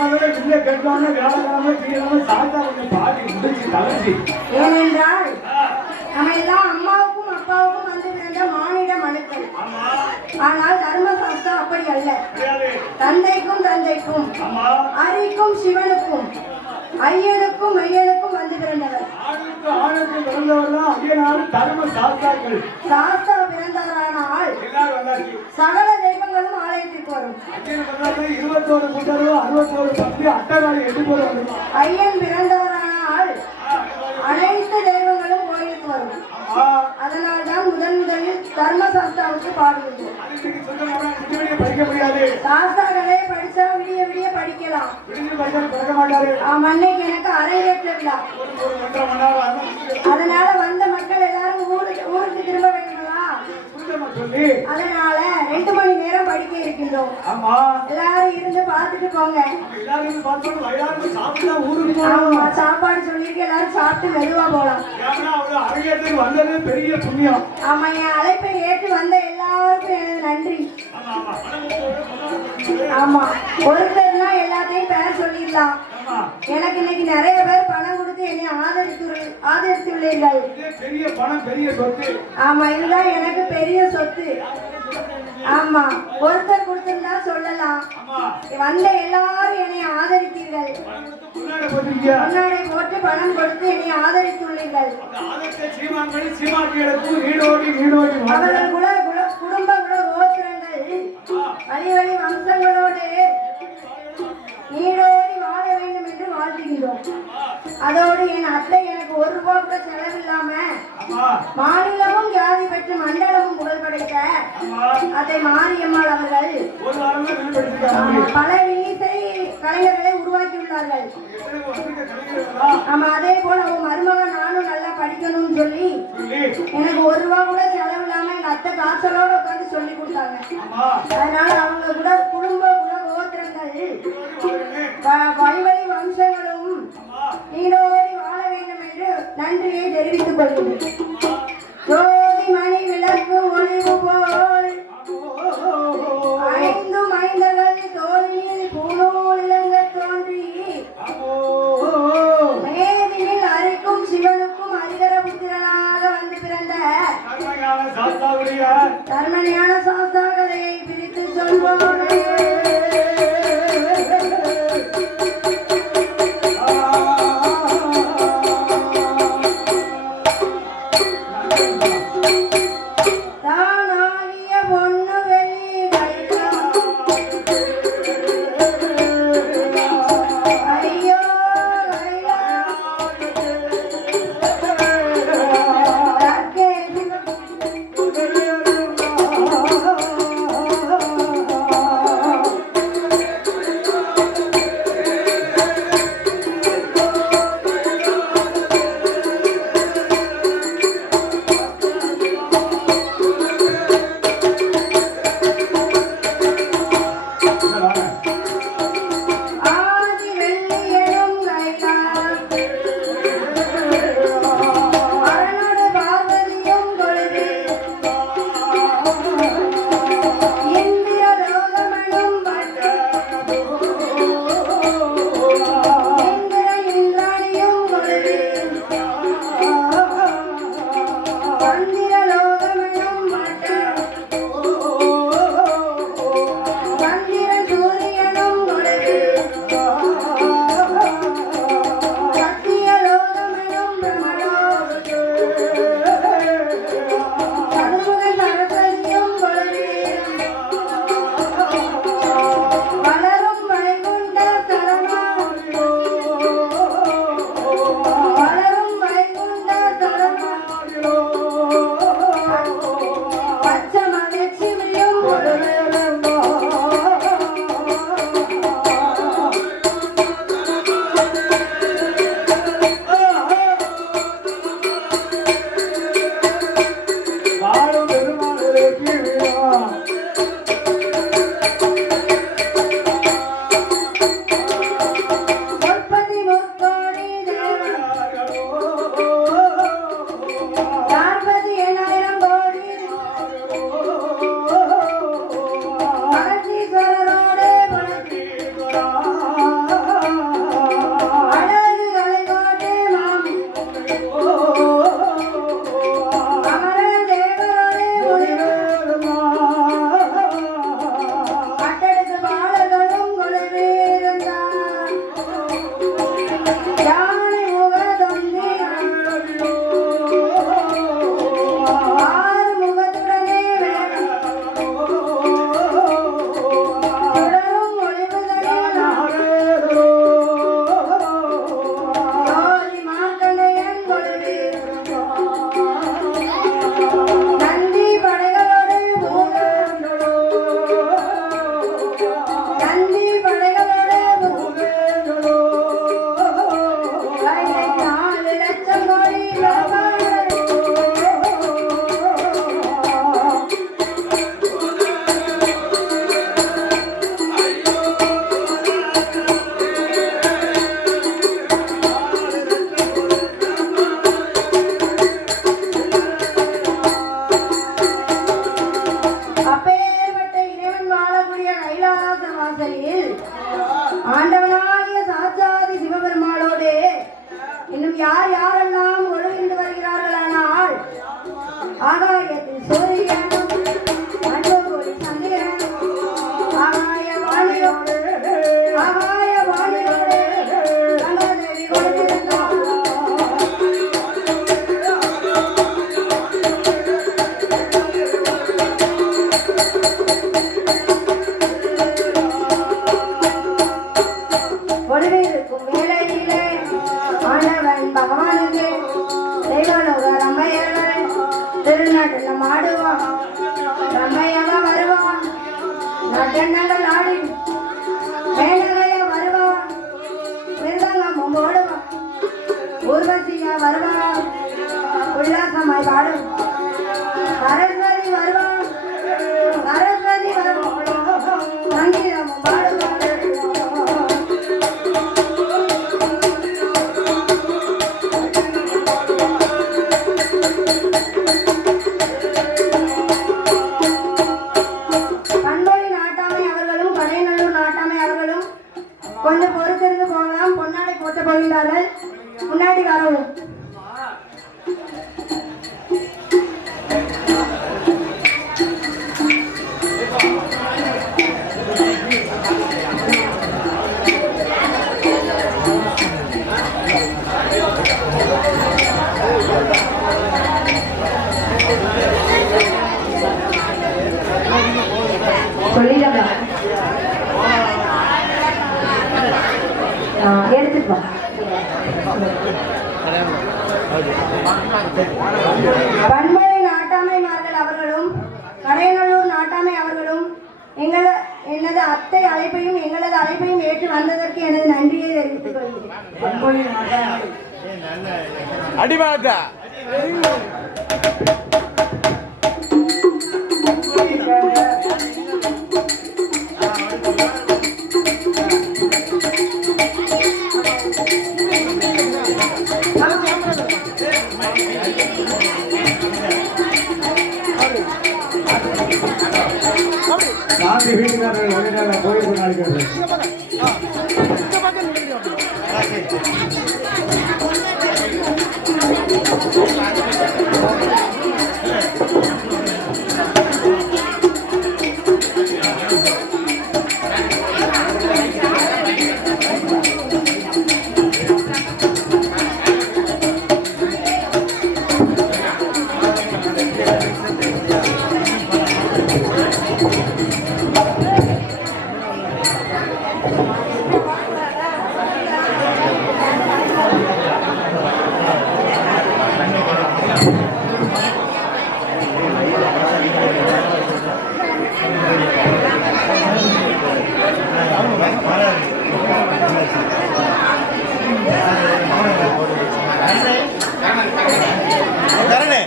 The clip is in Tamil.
முதல்ல இல்ல கேட்டோம்னா வியாழக்கிழமை தீரமே சாத்தா கொஞ்சம் பாதி முடிச்சு தலைச்சி. ஏனென்றால் நம்ம எல்லாம் அம்மாவுக்கும் அப்பாவுக்கும் வந்து பிறந்த மானிட மனுக்கள். ஆனால் தர்மசாஸ்திரம் அப்படி அல்ல. தந்தைக்கும் அரிக்கும் சிவனுக்கும் ஐயனுக்கும் மையனுக்கும் வந்து பிறந்தவர். ஆணுக்கு பிறந்தவர்தான் ஐயனாரும் தர்ம சாஸ்தாக்கள். சாஸ்தா பிறந்தவரானால் சகல தெய்வங்களும் ஆலயத்திற்கு வரும். 21 கூட்டரும் 61 பக்தி அட்டகாலி 8 பேர் வரும். ஐயன் பிறந்தவரானால் அனைத்து தெய்வங்களும் கோயிலுக்கு வரும். அதனால்தான் முதலில் தர்மசாஸ்தாவுக்கு பாடுகின்றோம். படிக்க முடியாது. சாஸ்தாக்களே படிச்சா விடிய விடிய படிக்கலாம். அன்னைக்கு எனக்கு அரங்கேற்ற விழா. அதனால வந்த மக்கள் எல்லாரும் ஊருக்கு திரும்ப வேண்டுங்களா? அதனால 2 மணி நேரம் படிக்க இருக்கின்றோம். எல்லாரும் இருந்து பார்த்துட்டு போங்க. சாப்பாடு சொல்லிட்டு எல்லாரும் சாப்பிட்டு மெதுவா போலாம். பெரிய புண்ணியம். ஆமா, என் அழைப்பை ஏற்று வந்த எல்லாருக்கும் எனது நன்றி. ஆமா, ஒருத்தர்னா எல்லாத்தையும் பேர் சொல்லிடலாம். எனக்கு இன்னைக்கு நிறைய பேர் பணம் கொடுத்து என்னை ஆதரித்துள்ளீர்கள். பெரிய பணம், பெரிய சொத்து. ஆமா, இதுதான் எனக்கு பெரிய சொத்து. ஆமா, ஒருத்தர் கொடுத்திருந்தா சொல்லலாம். வந்த எல்லாரும் என்னை ஆதரித்தீர்கள். பொன்னாடை போட்டு பணம் கொடுத்து என்னை ஆதரித்துள்ளீர்கள். அவர்கள் குடும்ப கோத்திரங்கள் வழி வழி வம்சங்களோடு நீடோடி வாழ வேண்டும் என்று வாழ்த்துகின்றோம். அதோடு என் அத்தை எனக்கு 1 ரூபாய் கூட செலவில்லாம மாநிலமும் ஜாதி பெற்று மண்டலமும் புகழ் படைத்த அதை மாரியம்மாள் அவர்கள் பல இசை கலைஞர்களை உருவாக்கியுள்ளார்கள். ஆமா, அதே போல அவங்க மருமகன் நானும் நல்லா படிக்கணும்னு சொல்லி எனக்கு 1 ரூபாய் கூட செலவில்லாம எங்க அத்தை காசலோட உட்காந்து சொல்லி கொடுத்தாங்க. அதனால அவங்க கூட குடும்ப கோத்திரங்கள் வழி வழி வம்சங்களும் நீடோடி வாழ வேண்டும் என்று நன்றியை தெரிவித்துக் கொள்கிறேன். ஜோதி மணி விளக்கு ஒளிவு போல் 5 மைந்தர்கள் தோழியில் பூநூல் இளங்க தோன்றி மேதினில் அரிக்கும் சிவனுக்கும் அரிகர புத்திரனாக வந்து பிறந்த தர்மஞான சாஸ்தா கதையை பிரித்து சொல்வோம். ஆண்டவனாகிய சாட்சாதி சிவபெருமானோடு இன்னும் யார் யாரெல்லாம் ஒழுங்கிட்டு வருகிறார்களானால் ஆகாயத்தில் சூரியன் அண்டோடு சந்திரன் ஆகாய வாணியோடு கங்காதேவி கொடுத்திருந்தார். ஒளிவிருக்கும் வேளையிலே ஆண்டவன் பகவானுக்கு தெய்வலோக ரம்மையர்கள் திருநாட்டில் ஆடுவான். ரம்மையாக வருவான், நடனங்கள் ஆடி மேலகைய வருவான், மிருதங்கமும் ஓடுவான், ஊர்வசியா வருவான், உல்லாசமாய் பாடும். சரஸ்வதி வருவான், சங்கீதமும் பாடுவான். கொஞ்சம் பொறுத்திருந்து போகலாம். பொன்னாடை போட்டு போகிறார்கள், முன்னாடி வரவும். சொல்லிடா எடுத்துட்டு வா. பண்பலை நாட்டாமைமார்கள் அவர்களும் கடையநல்லூர் நாட்டாமை அவர்களும் எனது அத்தை அழைப்பையும் எங்களது அழைப்பையும் ஏற்று வந்ததற்கு எனது நன்றியை தெரிவித்துக் கொள்கிறேன். அடிவாதா சாந்தி வீட்டுக்காரர்கள் வகையில கோயில் கொண்டாடுகிறது. கரணே